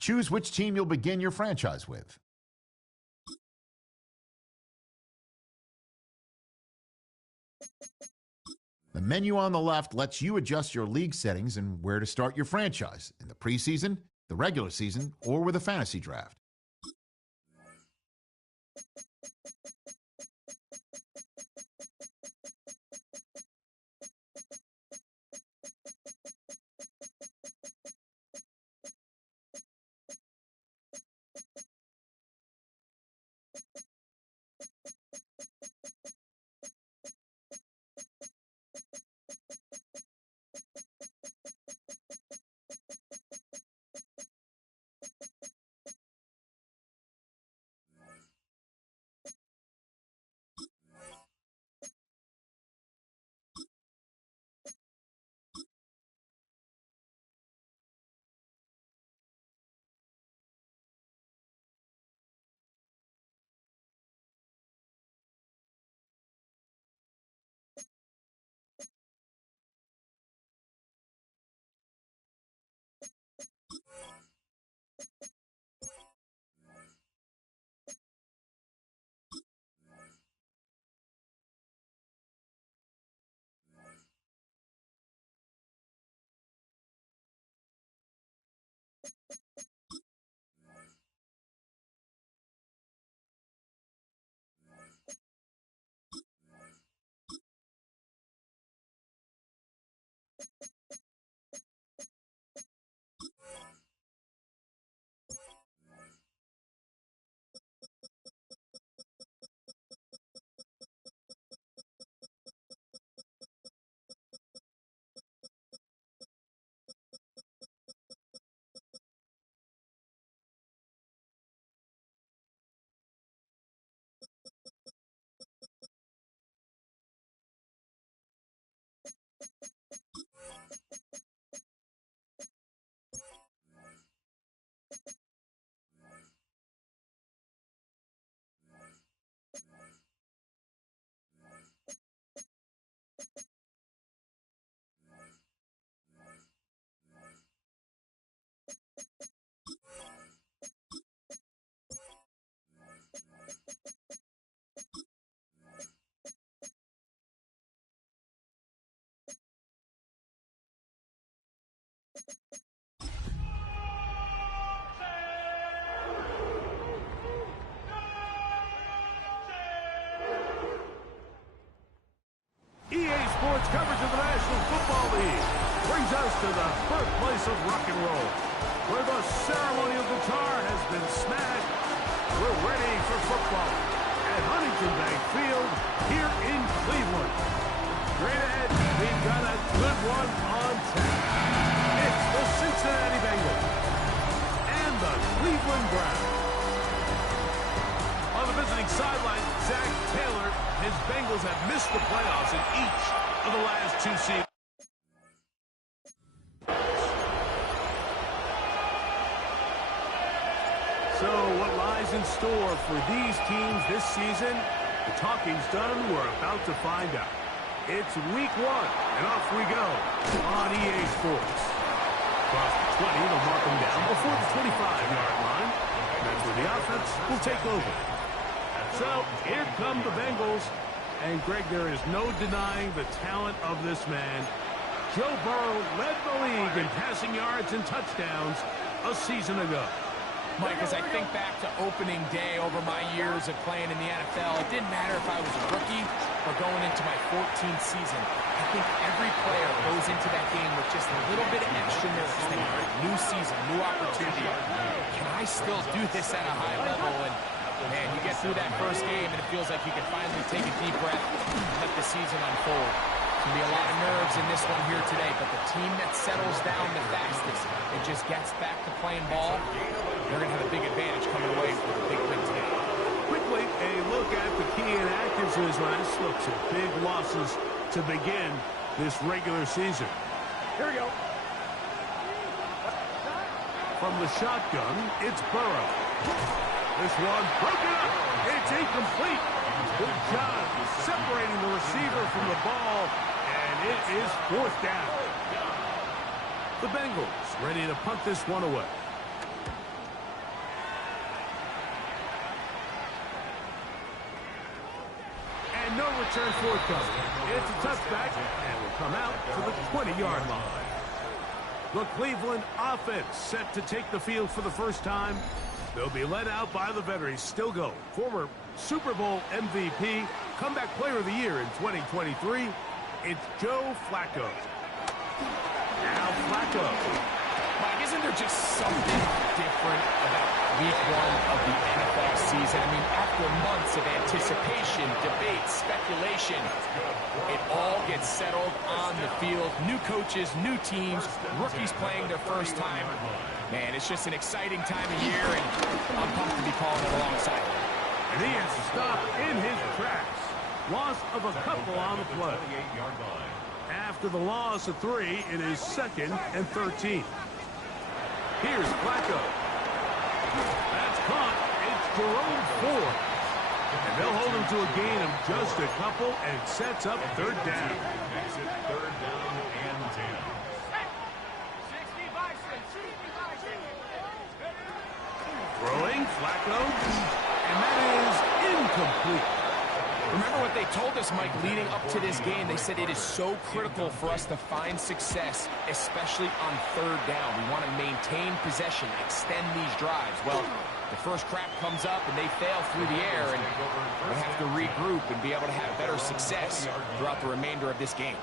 Choose which team you'll begin your franchise with. The menu on the left lets you adjust your league settings and where to start your franchise, in the preseason, the regular season, or with a fantasy draft. Sports coverage of the National Football League brings us to the birthplace of rock and roll, where the ceremonial guitar has been smashed. We're ready for football at Huntington Bank Field here in Cleveland. Straight ahead, we've got a good one on tap. It's the Cincinnati Bengals and the Cleveland Browns. On the visiting sideline, Zach Taylor, his Bengals have missed the playoffs in each of the last two seasons. So what lies in store for these teams this season? The talking's done. We're about to find out. It's week 1, and off we go on EA Sports. Across the 20, they'll mark them down before the 25-yard line. That's where the offense will take over. So here come the Bengals. And, Greg, there is no denying the talent of this man. Joe Burrow led the league in passing yards and touchdowns a season ago. Mike, as I think back to opening day over my years of playing in the NFL, it didn't matter if I was a rookie or going into my 14th season. I think every player goes into that game with just a little bit of extra nerves. They are new season, new opportunity. Can I still do this at a high level? And man, you get through that first game and it feels like you can finally take a deep breath and let the season unfold. There's going to be a lot of nerves in this one here today, but the team that settles down the fastest and just gets back to playing ball, they're going to have a big advantage coming away with a big win today. Quickly, a look at the key in Atkins' last look. Some big losses to begin this regular season. Here we go. From the shotgun, it's Burrow. This one broken up. It's incomplete. Good job separating the receiver from the ball, and it is 4th down. The Bengals ready to punt this one away. return forthcoming. It's a touchback, and will come out to the 20-yard line. The Cleveland offense set to take the field for the first time. They'll be led out by the veteran, still going, former Super Bowl MVP, comeback player of the year in 2023. It's Joe Flacco. Now Flacco. Mike, isn't there just something different about week one of the NFL season? I mean, after months of anticipation, debate, speculation, it all gets settled on the field. New coaches, new teams, rookies playing their first time. Man, it's just an exciting time of year, and I'm pumped to be calling it alongside. And he is stopped in his tracks. Loss of a couple on the play. After the loss of 3, it is 2nd and 13. Here's Flacco. That's caught. It's Jerome Ford. And they'll hold him to a gain of just a couple and sets up 3rd down. Makes it 3rd down and 10. Throwing, Flacco. And that is incomplete. Remember what they told us, Mike, leading up to this game. They said it is so critical for us to find success, especially on 3rd down. We want to maintain possession, extend these drives. Well, the first crap comes up and they fail through the air, and we have to regroup and be able to have better success throughout the remainder of this game.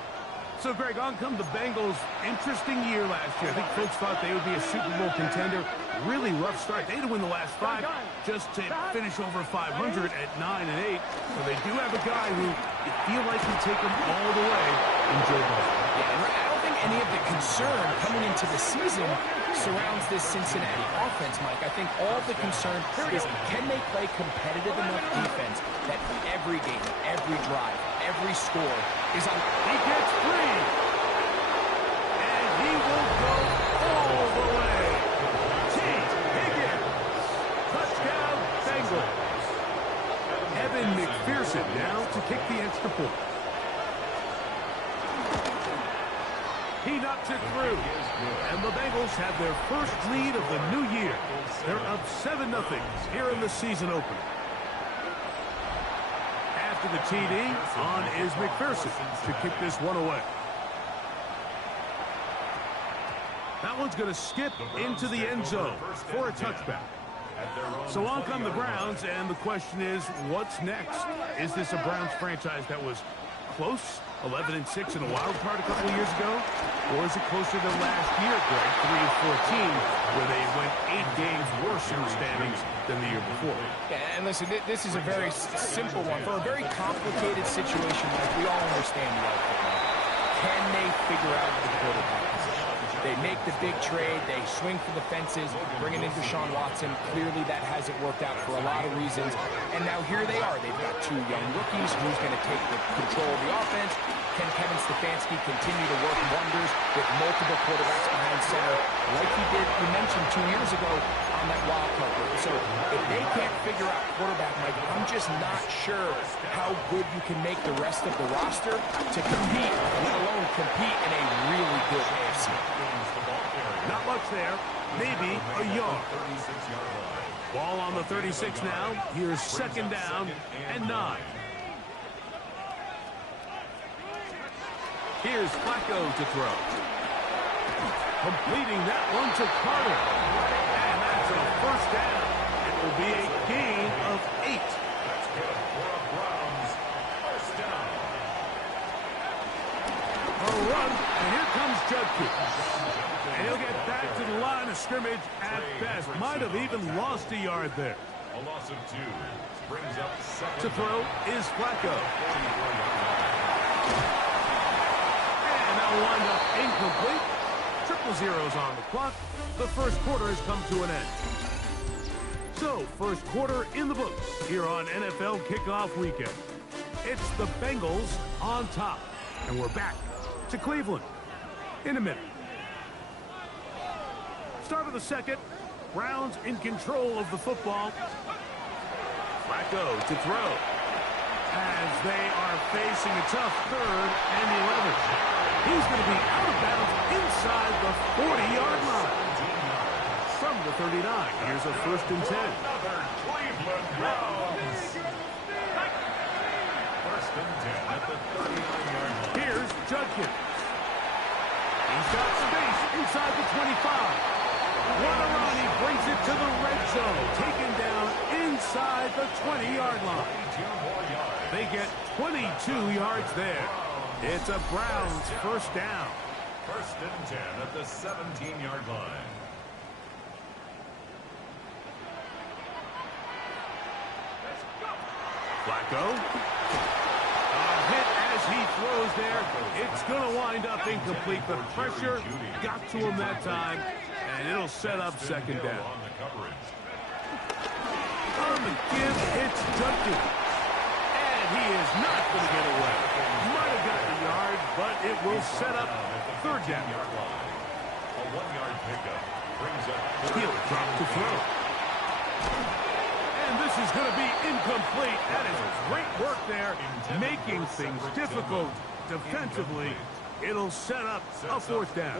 So, Greg, on come the Bengals. Interesting year last year. I think folks thought they would be a Super Bowl contender. Really rough start. They had to win the last 5 just to finish over 500 at 9 and 8. So they do have a guy who you feel like can take them all the way in Joe Burrow. Yeah, and I don't think any of the concern coming into the season surrounds this Cincinnati offense, Mike. I think all the concern is can they play competitive enough defense that every game, every drive, every score is on. He gets free. And he will go all the way. T. Higgins. Touchdown, Bengals. Evan McPherson now to kick the extra point. He knocks it through. And the Bengals have their first lead of the new year. They're up 7-0 here in the season opener. After the TD, on is McPherson to kick this one away. That one's going to skip into the end zone for a touchback. So on come the Browns, and the question is, what's next? Is this a Browns franchise that was close, 11-6 in a wild card a couple of years ago? Or is it closer to last year, Greg, 3-14, where they went 8 games worse in the standings than the year before? Yeah, and listen, this is a very simple one. For a very complicated situation, like we all understand the outcome. Can they figure out the quarterback position? They make the big trade, they swing for the fences, bringing in Deshaun Watson. Clearly that hasn't worked out for a lot of reasons. And now here they are. They've got 2 young rookies. Who's going to take the control of the offense? Can Kevin Stefanski continue to work wonders with multiple quarterbacks behind center like he did, you mentioned 2 years ago, on that wild card group? So if they can't figure out quarterback, Mike, I'm just not sure how good you can make the rest of the roster to compete, let alone compete in a really good AFC. Not much there. Maybe a yard. Ball on the 36 now. Here's 2nd down and 9. Here's Flacco to throw. Completing that one to Carter. And that's a 1st down. It will be a gain of 8. A run, and here comes Judkins. And he'll get back to the line of scrimmage at best. Might have even lost a yard there. A loss of 2 brings up 2nd. To throw is Flacco. And that'll wind up incomplete. 0-0's on the clock. The first quarter has come to an end. So, first quarter in the books here on NFL Kickoff Weekend. It's the Bengals on top. And we're back to Cleveland in a minute. Start of the second. Browns in control of the football. Flacco to throw. As they are facing a tough 3rd and 11. He's going to be out of bounds inside the 40-yard line. From the 39, here's a 1st and 10. Another Cleveland Browns. 1st and 10. inside the 25. What a run. He brings it to the red zone. Taken down inside the 20-yard line. They get 22 yards there. It's a Browns first down. First and 10 at the 17-yard line. Flacco. A hit as he throws there. It's going to wind up incomplete. The pressure got to him that time, and it'll set up second down. On the give, it's Duncan. And he is not going to get away. Might have gotten a yard, but it will set up third down. A 1-yard pickup brings up. He'll drop to throw. And this is going to be incomplete. That is great work there, making things difficult defensively. It'll set up a fourth down.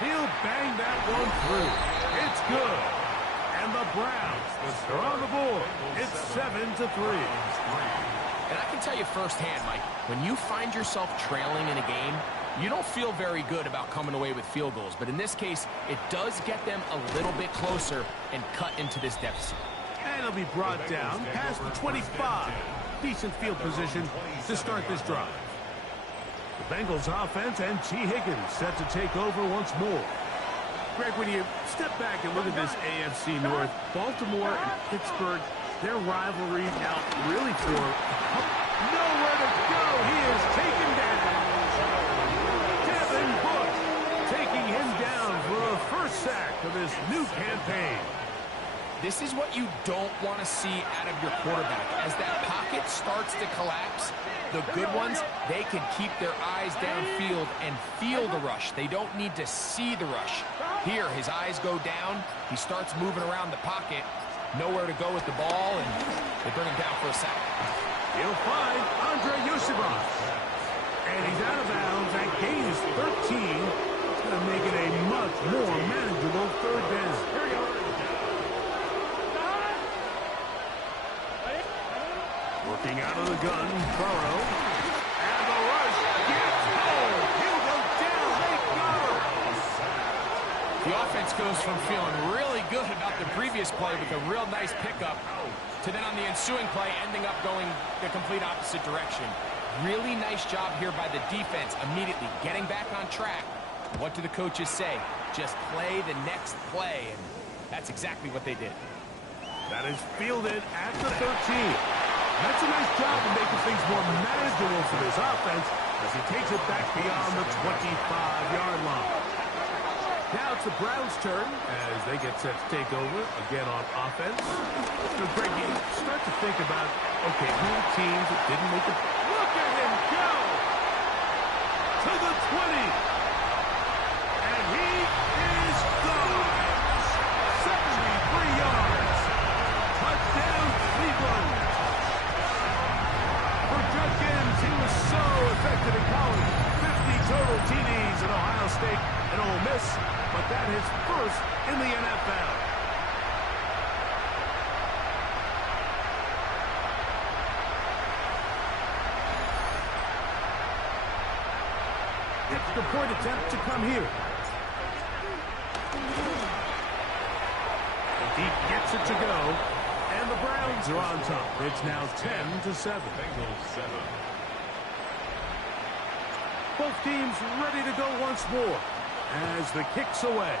He'll bang that one through. It's good. And the Browns are on the board. It's 7-3. And I can tell you firsthand, Mike, when you find yourself trailing in a game, you don't feel very good about coming away with field goals. But in this case, it does get them a little bit closer and cut into this deficit. And it'll be brought down past the 25. Decent field position to start this drive. The Bengals offense and T. Higgins set to take over once more. Greg, when you step back and look at this AFC North, Baltimore and Pittsburgh, their rivalry now really for nowhere to go. He is taken down. Devin Book taking him down for the first sack of this new campaign. This is what you don't want to see out of your quarterback. As that pocket starts to collapse, the good ones, they can keep their eyes downfield and feel the rush. They don't need to see the rush. Here, his eyes go down. He starts moving around the pocket. Nowhere to go with the ball, and they bring him down for a sack. He'll find Andre Yosibov. And he's out of bounds. That gain is 13. It's going to make it a much more manageable third down. Working out of the gun, Burrow. And the rush gets home. He'll go down. They got him. The offense goes from feeling really good about the previous play with a real nice pickup to then on the ensuing play ending up going the complete opposite direction. Really nice job here by the defense immediately getting back on track. What do the coaches say? Just play the next play, and that's exactly what they did. That is fielded at the 13. That's a nice job of making things more manageable for this offense as he takes it back beyond the 25-yard line. Now it's the Browns' turn as they get set to take over again on offense. Greg, you start to think about, okay, who are the teams that didn't make it? Look at him go! To the 20! And he is gone! 73 yards! Touchdown, Cleveland! For Judkins, he was so effective in college. 50 total TDs at Ohio State and Ole Miss. But that is first in the NFL. Extra point attempt to come here. He gets it to go. And the Browns are on top. It's now 10-7. Bengals 7. Both teams ready to go once more. As the kick's away.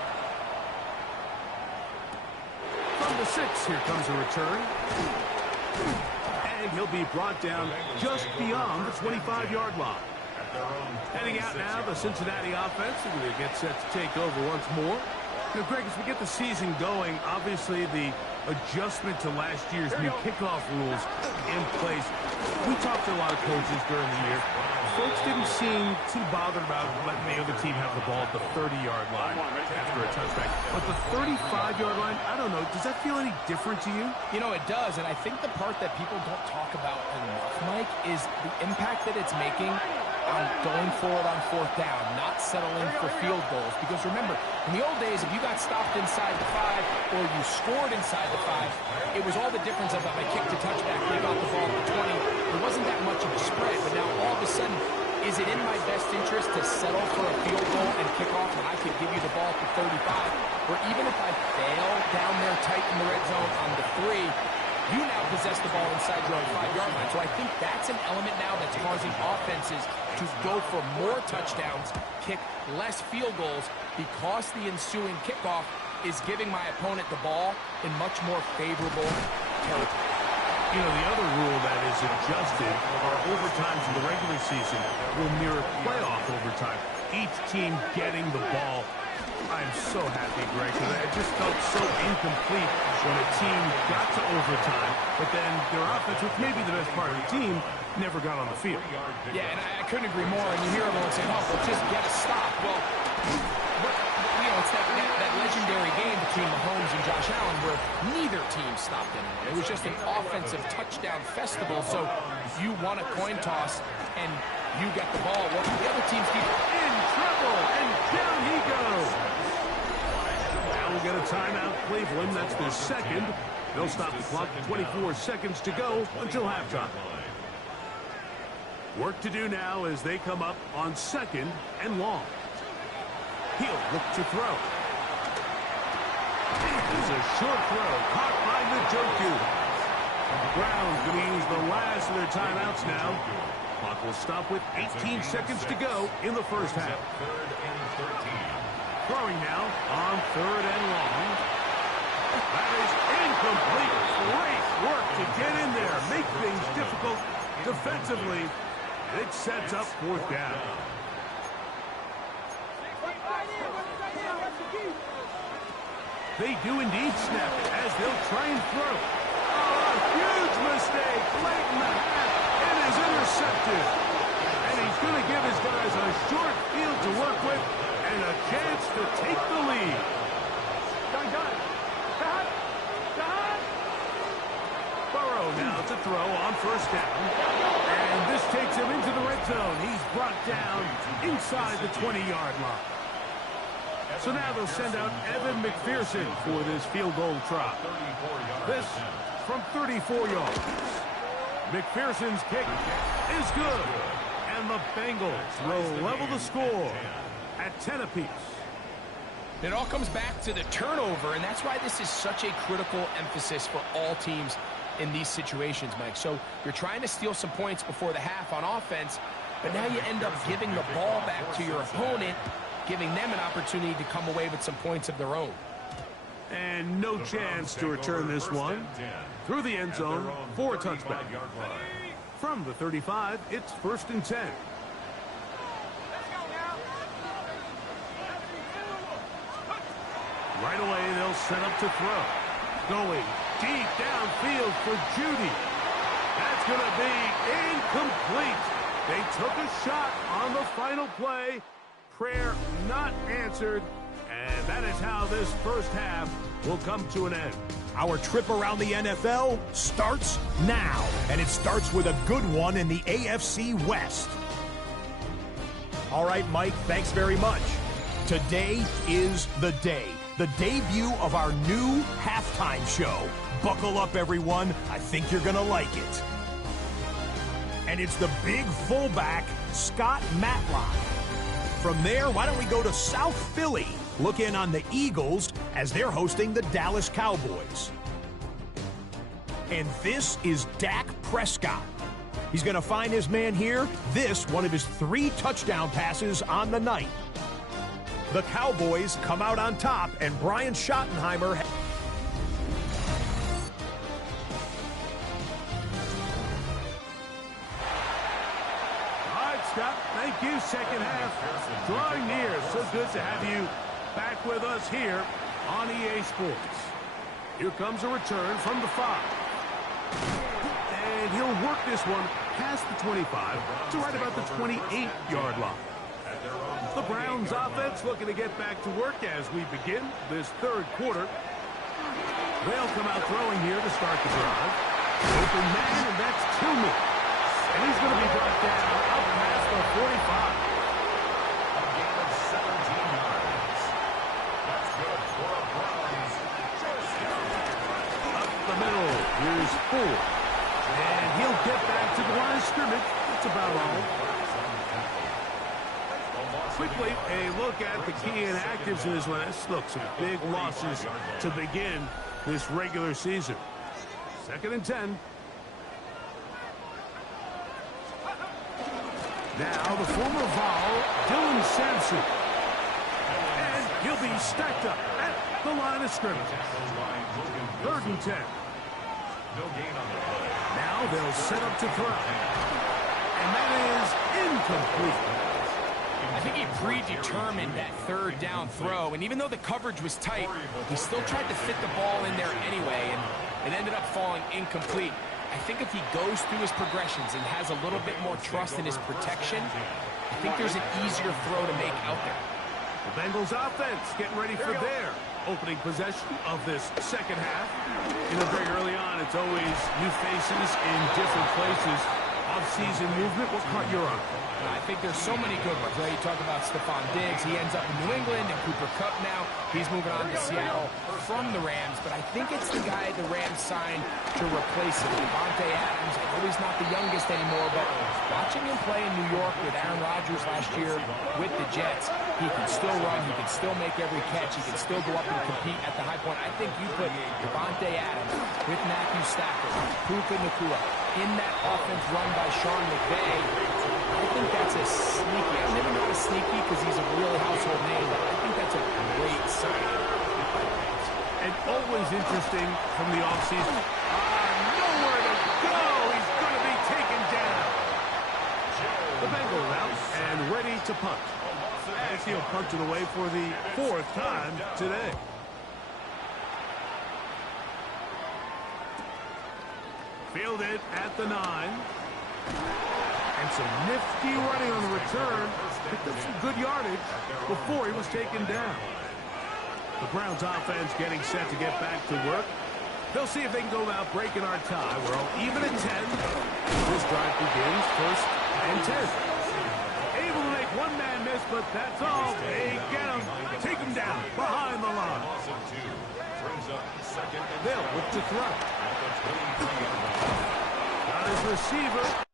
From the 6, here comes a return. And he'll be brought down just beyond the 25-yard line. Heading out now, the Cincinnati offense. They get set to take over once more. Now, Greg, as we get the season going, obviously the adjustment to last year's new kickoff rules in place. We talked to a lot of coaches during the year. Folks didn't seem too bothered about letting the other team have the ball at the 30-yard line after a touchback. But the 35-yard line, I don't know, does that feel any different to you? You know, it does, and I think the part that people don't talk about enough, Mike, is the impact that it's making on going forward on fourth down, not settling for field goals. Because remember, in the old days, if you got stopped inside the 5 or you scored inside the 5, it was all the difference of if I kicked a touchback, they got the ball at the 20. There wasn't that much of a spread, but now all of a sudden, Is it in my best interest to settle for a field goal and kick off when I could give you the ball at the 35? Or even if I fail down there tight in the red zone on the 3, you now possess the ball inside your own 5-yard line. So I think that's an element now that's causing offenses to go for more touchdowns, kick less field goals, because the ensuing kickoff is giving my opponent the ball in much more favorable territory. You know, the other rule that is adjusted are overtimes in the regular season will mirror playoff overtime. Each team getting the ball. I'm so happy, Greg, because it just felt so incomplete when a team got to overtime, but then their offense, which may be the best part of the team, never got on the field. Yeah, and I couldn't agree more. And you hear everyone saying, oh, well, just get a stop. Well, it's that legendary game between Mahomes and Josh Allen where neither team stopped anyone. It was just an offensive touchdown festival. So you won a coin toss and you get the ball. Well, the other team's keep in trouble, and down he goes. Now we'll get a timeout, Cleveland. That's their second. They'll stop the clock. 24 seconds to go until halftime. Work to do now as they come up on 2nd and long. He'll look to throw. This is a short throw, caught by Njoku. Browns going to use the last of their timeouts now. Clock will stop with 18 seconds to go in the first half. Throwing now on 3rd and long. That is incomplete. Great work to get in there, make things difficult defensively. It sets up 4th down. They do indeed snap it as they'll try and throw. Oh, a huge mistake late in the half. It is intercepted. And he's going to give his guys a short field to work with and a chance to take the lead. Burrow now to throw on 1st down. And this takes him into the red zone. He's brought down inside the 20-yard line. So now they'll send out Evan McPherson for this field goal try. This from 34 yards. McPherson's kick is good. And the Bengals will level the score at 10 apiece. It all comes back to the turnover, and that's why this is such a critical emphasis for all teams in these situations, Mike. So you're trying to steal some points before the half on offense, but now you end up giving the ball back to your opponent, giving them an opportunity to come away with some points of their own. And no chance to return this one through the end zone for a touchback. From the 35, it's 1st and 10. Right away, they'll set up to throw. Going deep downfield for Judy. That's going to be incomplete. They took a shot on the final play. Prayer not answered. And that is how this first half will come to an end. Our trip around the NFL starts now. And it starts with a good one in the AFC West. All right, Mike, thanks very much. Today is the day. The debut of our new halftime show. Buckle up, everyone. I think you're going to like it. And it's the big fullback, Scott Matlock. From there, why don't we go to South Philly? Look in on the Eagles as they're hosting the Dallas Cowboys. And this is Dak Prescott. He's going to find his man here. This, one of his 3 touchdown passes on the night. The Cowboys come out on top, and Brian Schottenheimer. All right, Scott, thank you. Second half drawing near. So good to have you back with us here on EA Sports. Here comes a return from the 5. And he'll work this one past the 25 to right about the 28-yard line. The Browns offense looking to get back to work as we begin this 3rd quarter. They'll come out throwing here to start the drive. Open man, and that's Tillman. And he's going to be brought down up past the 45. A gain of 17 yards. That's good for a Browns first down. Up the middle, here's Ford. And he'll get back to the line of scrimmage. That's about all. Quickly, a look at the key inactives in this one. Look, some big losses to begin this regular season. 2nd and 10. Now the former Vol, Dylan Sampson. And he'll be stacked up at the line of scrimmage. 3rd and 10. Now they'll set up to throw. And that is incomplete. I think he predetermined that 3rd down throw, and even though the coverage was tight, he still tried to fit the ball in there anyway, and it ended up falling incomplete. I think if he goes through his progressions and has a little bit more trust in his protection, I think there's an easier throw to make out there. The Bengals offense getting ready for their opening possession of this second half. You know, very early on, it's always new faces in different places. Off-season movement, what caught your eye? I think there's so many good ones, right? You talk about Stephon Diggs. He ends up in New England, and Cooper Kupp now. He's moving on to Seattle from the Rams, but I think it's the guy the Rams signed to replace him. Devontae Adams. I know he's not the youngest anymore, but watching him play in New York with Aaron Rodgers last year with the Jets, he can still run, he can still make every catch, he can still go up and compete at the high point. I think you put Devontae Adams with Matthew Stafford, Puka Nacua, in that offense run by Sean McVay. I think that's a sneaky. I'm never not a sneaky because he's a really household name, but I think that's a great sign. And always interesting from the offseason. Nowhere to go. He's going to be taken down. The Bengals out and ready to punt. As he'll punt it away for the 4th time today. Fielded at the 9. And some nifty running on the return. Picked up some good yardage before he was taken down. The Browns offense getting set to get back to work. They'll see if they can go about breaking our tie. We're all even at 10. This drive begins 1st and 10. Able to make one man miss, but that's all. They get him. Take him down behind the line. They'll look to throw. Got his receiver.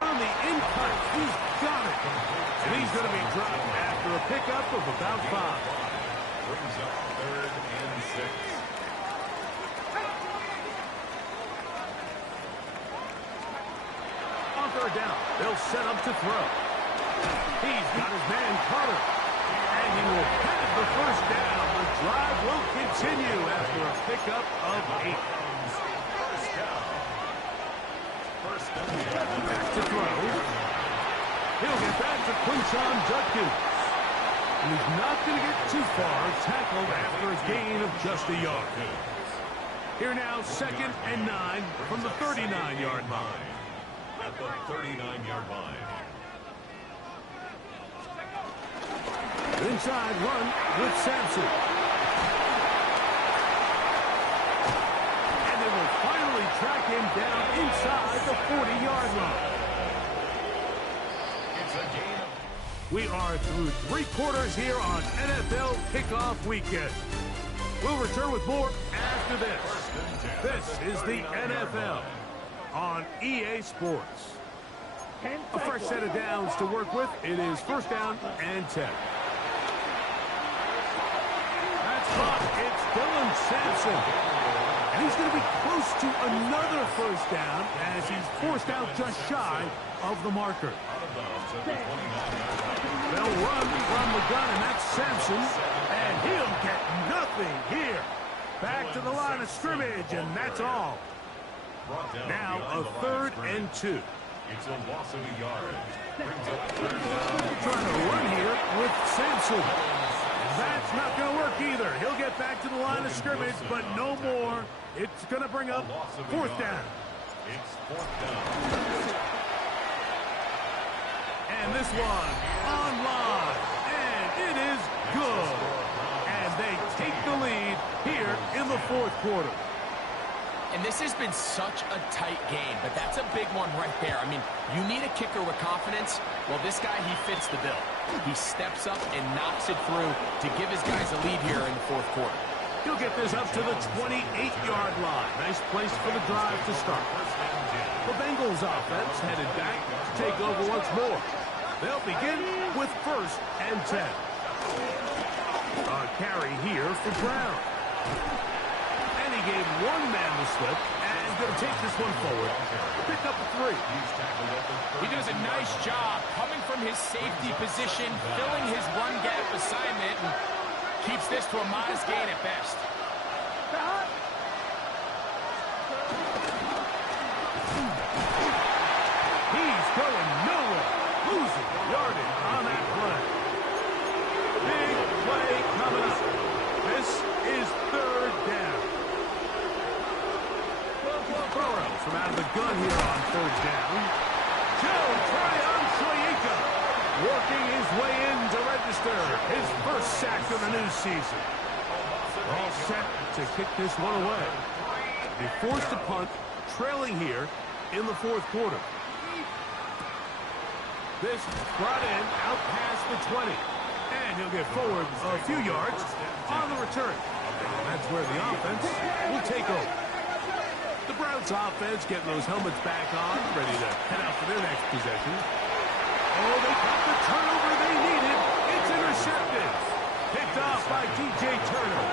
On the in-cut, he's got it. And he's going to be dropped after a pickup of about 5. Brings up 3rd and 6. On 3rd down, they'll set up to throw. He's got his man covered. And he will have the 1st down. The drive will continue after a pickup of 8. Back to throw. He'll get back to Quinshon Judkins. And he's not going to get too far, tackled after a gain of just a yard. Here now, 2nd and 9 from the 39-yard line. At the 39-yard line. Inside run with Sampson. And they will finally track him down inside the 40-yard line. It's a gain. We are through 3 quarters here on NFL Kickoff Weekend. We'll return with more after this. This is the NFL on EA Sports. A fresh set of downs to work with. It is 1st down and 10. That's caught. It's Dylan Sampson. And he's going to be close to another 1st down as he's forced out just shy of the marker. They'll run from the gun, and that's Sampson. And he'll get nothing here. Back to the line of scrimmage, and that's all. Now a 3rd and 2. It's a loss of a yard. Brings up 3rd down. Trying to run here with Sampson. That's not going going to work either. He'll get back to the line of scrimmage, but no more. It's going to bring up fourth down. It's fourth down. And this one on line. And it is good. And they take the lead here in the fourth quarter. And this has been such a tight game, but that's a big one right there. I mean, you need a kicker with confidence. Well, this guy, he fits the bill. He steps up and knocks it through to give his guys a lead here in the fourth quarter. He'll get this up to the 28-yard line. Nice place for the drive to start. The Bengals offense headed back to take over once more. They'll begin with 1st and 10. A carry here for Brown. And he gave one man the slip and going to take this one forward. Pick up a 3. He does a nice job coming from his safety position, filling his run gap assignment, and keeps this to a modest gain at best. He's going nowhere. Losing yardage on that play. Big play coming up. This is 3rd down. Burrow from out of the gun here on 3rd down. Joe Tryon-Shoyinka working his way in to register his first sack of the new season. All set to kick this one away. They forced a punt, trailing here in the fourth quarter. This brought in out past the 20. And he'll get forward a few yards on the return. That's where the offense will take over. The Browns offense getting those helmets back on, ready to head out for their next possession. Oh, they got the turnover they needed. It's intercepted. Picked off by DJ Turner.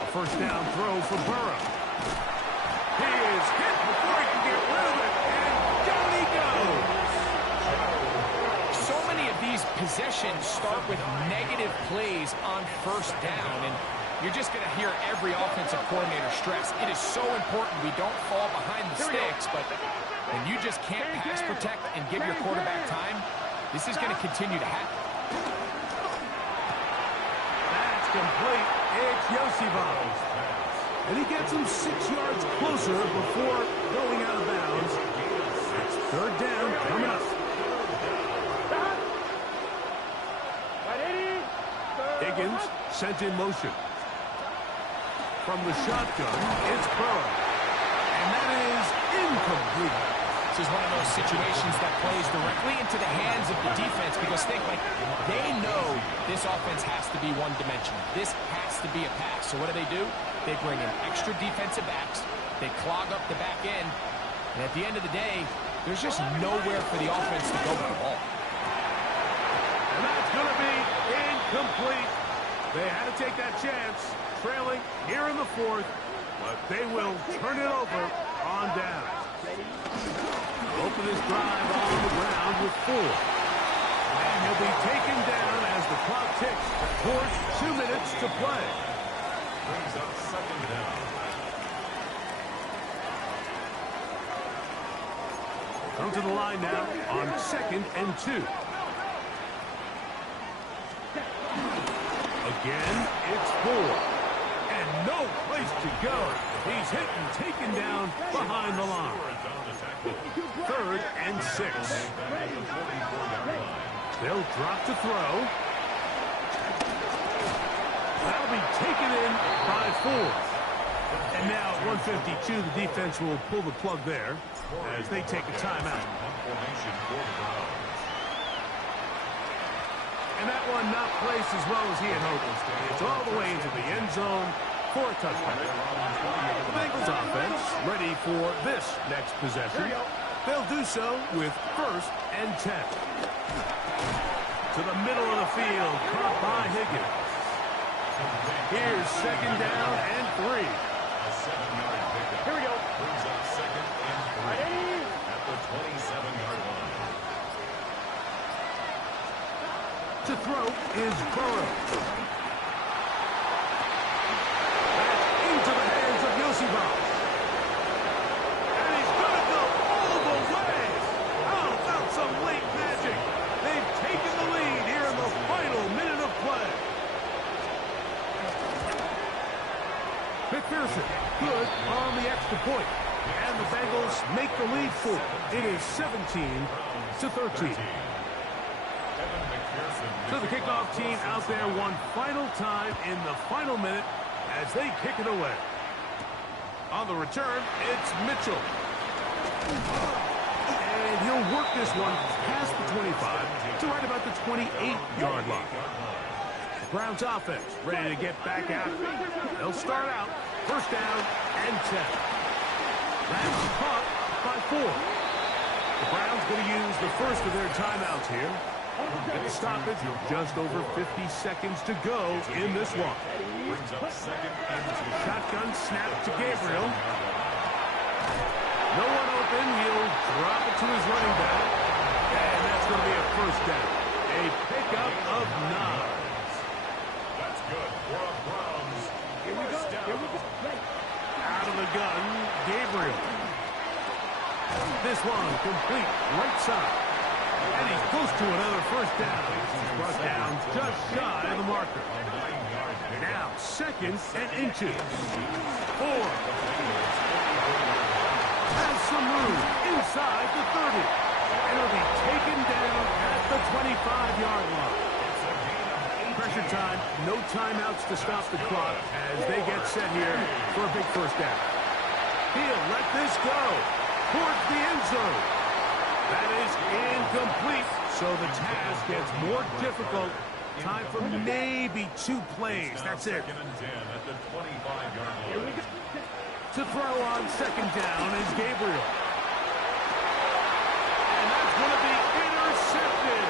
A first down throw for Burrow. He is hit before he can get rid of it, and down he goes. So many of these possessions start with negative plays on first down, and you're just going to hear every offensive coordinator stress. It is so important we don't fall behind the sticks, but when you just can't pass protect and give your quarterback time, this is going to continue to happen. That's complete. It's Yosivas. And he gets him 6 yards closer before going out of bounds. It's 3rd down coming up. Higgins sent in motion. From the shotgun, it's Burrow. And that is incomplete. This is one of those situations that plays directly into the hands of the defense because they know this offense has to be one-dimensional. This has to be a pass. So what do? They bring in extra defensive backs. They clog up the back end. And at the end of the day, there's just nowhere for the offense to go with the ball. And that's going to be incomplete. They had to take that chance, trailing here in the fourth, but they will turn it over on down. Open this drive on the ground with 4. And he'll be taken down as the clock ticks towards 2 minutes to play. Brings up 2nd down. Come to the line now on 2nd and 2. Again, it's 4. And no place to go. He's hit and taken down behind the line. 3rd and 6. They'll drop to throw. That'll be taken in by 4. And now at 152, the defense will pull the plug there as they take a timeout. And that one not placed as well as he had hoped. It's all the way into the end zone for a touchdown. The Bengals offense ready for this next possession. They'll do so with 1st and 10. To the middle of the field, caught by Higgins. Here's 2nd down and 3. A 7-yard pickup. Here we go. Brings up 2nd and 3 at the 27-yard line. To throw is Burrow. That's into the hands of Yosivas. on the extra point. And the Bengals make the lead 4. It is 17-13. So the kickoff team out there one final time in the final minute as they kick it away. On the return, it's Mitchell. And he'll work this one past the 25 to right about the 28-yard line. The Browns offense ready to get back out. They'll start out first down and 10. Rams caught by 4. The Browns going to use the first of their timeouts here. At the stoppage, just over 50 seconds to go in this one. Shotgun snap to Gabriel. No one open. He'll drop it to his running back. And that's going to be a first down. A pickup of 9. That's good for a Browns. Here we go. Out of the gun, Gabriel. This one complete right side. And he's close to another first down. He's brought down just shy of the marker. Now, second and inches. 4. Has some room inside the 30. And it'll be taken down at the 25-yard line. Pressure time, no timeouts to stop the clock as they get set here for a big first down. He'll let this go towards the end zone. That is incomplete, so the task gets more difficult. Time for maybe 2 plays. That's it. Second and 10 at the 25-yard line. To throw on second down is Gabriel. And that's going to be intercepted.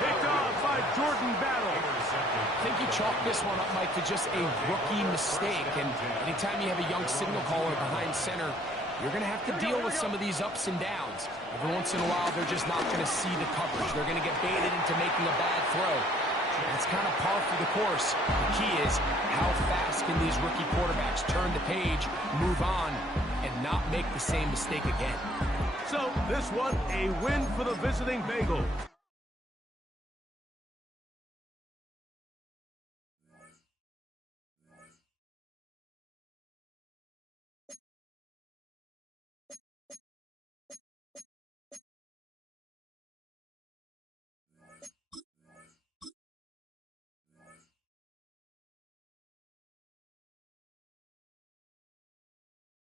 Picked off by Jordan Battle. I think you chalk this one up, Mike, to just a rookie mistake. And anytime you have a young signal caller behind center, you're going to have to deal with some of these ups and downs. Every once in a while, they're just not going to see the coverage. They're going to get baited into making a bad throw. It's kind of par for the course. The key is how fast can these rookie quarterbacks turn the page, move on, and not make the same mistake again. So this one, a win for the visiting Bengals.